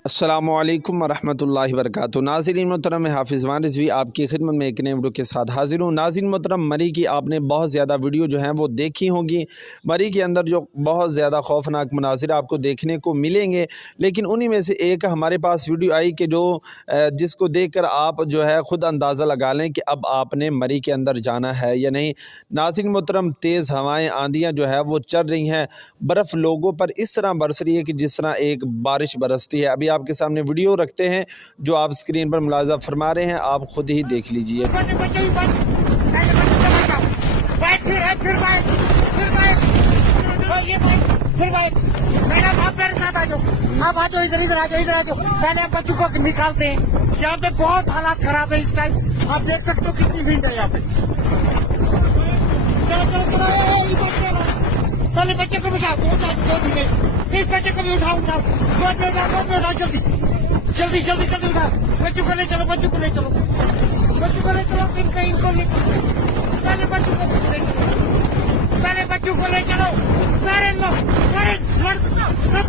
अस्सलामुअलैकुम वरहमतुल्लाहि वबरकातुहू। नाज़रीन मोहतरम, मैं हाफिज़ रिज़वी आपकी खिदमत में एक नए वीडियो के साथ हाजिर हूँ। नाज़रीन मोहतरम, मरी की आपने बहुत ज़्यादा वीडियो जो हैं वो देखी होंगी। मरी के अंदर जो बहुत ज़्यादा खौफनाक मनाज़िर आपको देखने को मिलेंगे, लेकिन उन्हीं में से एक हमारे पास वीडियो आई कि जो जिसको देखकर आप जो है ख़ुद अंदाज़ा लगा लें कि अब आपने मरी के अंदर जाना है या नहीं। नाज़रीन मोहतरम, तेज़ हवाएँ आंधियाँ जो है वो चल रही हैं, बर्फ़ लोगों पर इस तरह बरस रही है कि जिस तरह एक बारिश बरसती है। अभी आपके सामने वीडियो रखते हैं जो आप स्क्रीन पर मुलाज़ा फरमा रहे हैं, आप खुद ही देख लीजिए। आप आ जाओ, इधर आ जाओ। पहले आप बच्चों को निकालते हैं। यहाँ पे बहुत हालात खराब है इस टाइम, आप देख सकते हो कितनी भीड़ है यहाँ पे। चलो पहले बच्चे को बिठाओ, इस बच्चे को भी उठाओ, गोद में उठाओ, जल्दी उठाओ। बच्चों को ले चलो, इनको ले चलो, पहले बच्चों को ले चलो, सारे लोग, सब